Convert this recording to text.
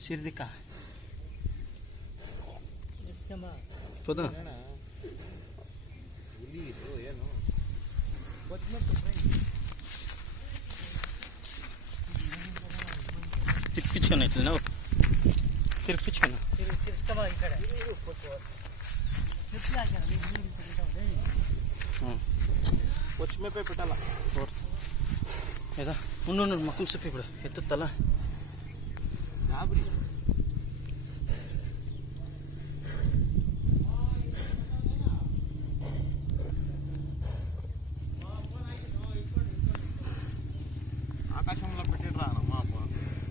ಸಿರ್ದಿಕ್ಕ ಪದ తిప్పించుకొని ఇట్లా నువ్వు తిరిపించుకున్నా వచ్చి మేపే పెట్టాలా ఏదా ఉండు మొక్కలు చెప్పి ఇప్పుడు ఎత్తుతలా